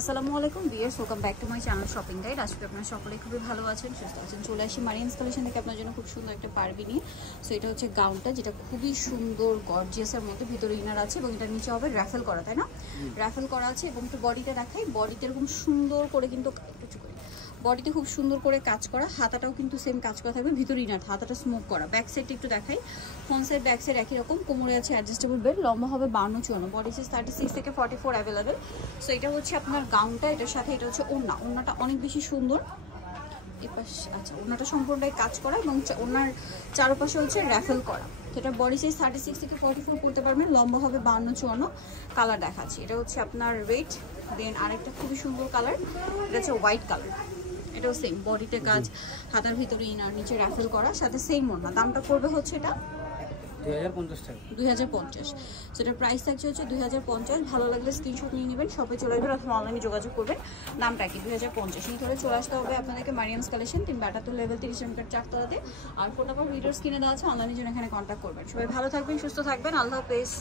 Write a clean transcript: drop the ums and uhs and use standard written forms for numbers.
আসসালামু আলাইকুম viewers, welcome back to my channel shopping guide. আজকে আপনারা সকলেই খুবই ভালো আছেন, সুস্থ আছেন। চলে আসি মারিয়ান্স কালেকশন থেকে আপনার জন্য খুব সুন্দর একটা পারবি নিয়ে। সো এটা হচ্ছে গাউনটা, যেটা খুবই সুন্দর গর্জিয়াসের মধ্যে, ভিতরে ইনার আছে এবং এটার নিচে হবে র্যাফেল করা, তাই না? র্যাফেল করা আছে এবং একটু বডিটা দেখাই। বডিতে এরকম সুন্দর করে কিন্তু বডিতে খুব সুন্দর করে কাজ করা, হাতাটাও কিন্তু সেম কাজ করা থাকবে, ভিতরে ইনার, হাতাটা স্মোক করা। ব্যাক সাইডটা একটু দেখাই, ফ্রন্ট সাইড ব্যাক সাইড একই রকম। কোমরে আছে অ্যাডজাস্টেবল বেল্ট, লম্বা হবে 52-54, বডি সাইজ 36 থেকে 44 অ্যাভেলেবেল। সো এটা হচ্ছে আপনার গাউনটা, এটার সাথে এটা হচ্ছে ওড়না। ওড়নাটা অনেক বেশি সুন্দর, এপাশ আচ্ছা ওড়নাটা সম্পূর্ণটাই কাজ করা এবং ওড়নার চারপাশে হচ্ছে র্যাফেল করা। তো এটা বডি সাইজ 36 থেকে 44 করতে পারবেন, লম্বা হবে 52-54। কালার দেখাচ্ছি, এটা হচ্ছে আপনার রেড, দেন আরেকটা খুবই সুন্দর কালার, এটা হচ্ছে হোয়াইট কালার। এটাও সেম বডিতে কাজ, হাতার ভিতরে ইনার, নিচে র্যাফেল করা, সাথে সেম ওড়না। দামটা পড়বে হচ্ছে এটা 2050 টাকা, 2050। সেটার প্রাইস থাকছে হচ্ছে 2050। ভালো লাগলে স্ক্রিনশট নিয়ে নেবেন, শপে চলে আসবেন অথবা অনলাইনে যোগাযোগ করবেন। দামটা কি 2050। এই ধরে চলে আসতে হবে আপনাদেরকে মারিয়ামস কালেকশন, 72 লেভেল 30 নম্বর 4 তলাতে। আর ফোন নাম্বার ভিডিওর স্ক্রিনে দেওয়া আছে, অনলাইনের জন্য এখানে কন্ট্যাক্ট করবেন। সবাই ভালো থাকবেন, সুস্থ থাকবেন, আল্লাহ হাফেজ।